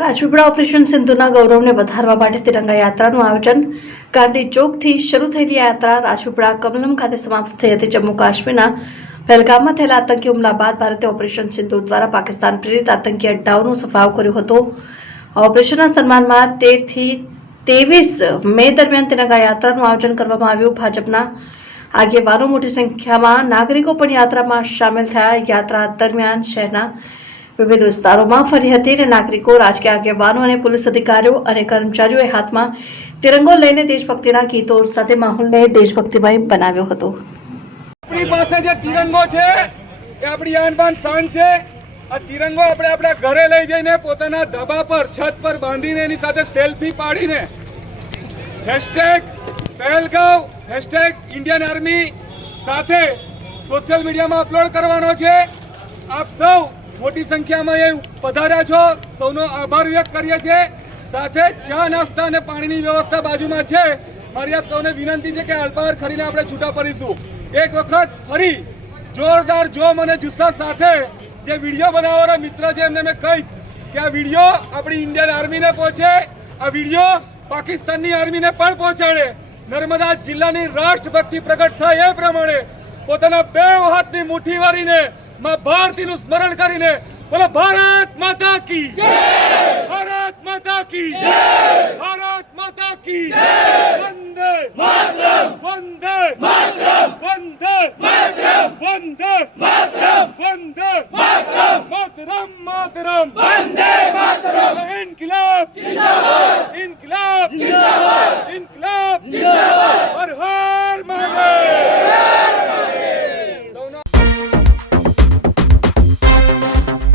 Rajpipla operation સિંધુના ગૌરવને વધારવા માટે તિરંગા યાત્રાનું આયોજન. ગાંધી ચોકથી શરૂ થયેલી યાત્રા રાજપીપળા કમલમ ખાતે સમાપ્ત થઈ હતી. જમ્મુ કાશ્મીરના પહેલગામમાં થયેલા આતંકી હુમલા બાદ ભારતે ઓપરેશન સિંધુ દ્વારા પાકિસ્તાન પ્રેરિત આતંકી અડ્ડાઓનો સફાયો કર્યો હતો. ઓપરેશનના સન્માનમાં તેરથી ત્રેવીસ મે દરમિયાન તિરંગા યાત્રાનું આયોજન કરવામાં આવ્યું. ભાજપના આગેવાનો મોટી સંખ્યામાં નાગરિકો પણ યાત્રામાં સામેલ થયા. યાત્રા દરમિયાન શહેરના વિવિધ વિસ્તારોમાં ફરી હતી અને નાગરિકો, રાજકીય આગેવાનો અને પોલીસ અધિકારીઓ અને કર્મચારીઓએ હાથમાં તિરંગો લઈને દેશભક્તિના ગીતો સાથે માહોલને દેશભક્તિમય બનાવ્યો હતો. આપણી પાસે જે તિરંગો છે, એ આપણી આનબાન શાન છે. આ તિરંગો આપણે આપણા ઘરે લઈ જઈને પોતાના ધબા પર, છત પર બાંધીને એની સાથે સેલ્ફી પાડીને hashtag Pahalgam hashtag Indian army સાથે સોશિયલ મીડિયામાં અપલોડ કરવાનો છે. આપ સૌ મોટી સંખ્યામાં એ પધાર્યા છો. સૌનો આભાર વ્યક્ત કરીએ છીએ. સાથે ચા, નાસ્તા અને પાણીની વ્યવસ્થા બાજુમાં છે. મારી આપ સૌને વિનંતી છે કે અલ્પાહાર ખરીને આપણે છૂટા પડીશું. એક વખત ફરી જોરદાર જોમ અને જુસ્સા સાથે જે વીડિયો બનાવવાના મિત્ર છે એમને મેં કહીશ કે આ વીડિયો આપણી ઇન્ડિયન આર્મીને પહોંચે. આ વીડિયો પાકિસ્તાનની આર્મીને પણ પહોંચાડે. નર્મદા જિલ્લાની રાષ્ટ્રભક્તિ પ્રગટ થાય એ પ્રમાણે પોતાના બે હાથની મુઠ્ઠી વાળીને માં ભારતીનું સ્મરણ કરીને બોલો ભારત માતા કી ભારત માતા કી ભારત માતા કી વંદે વંદે વંદે વંદે વંદે માતરમ માતરમ વંદે માતરમ ઇન્કિલાબ ઇન્કિલાબ ઇન્કિલાબ હર હર મહાદેવ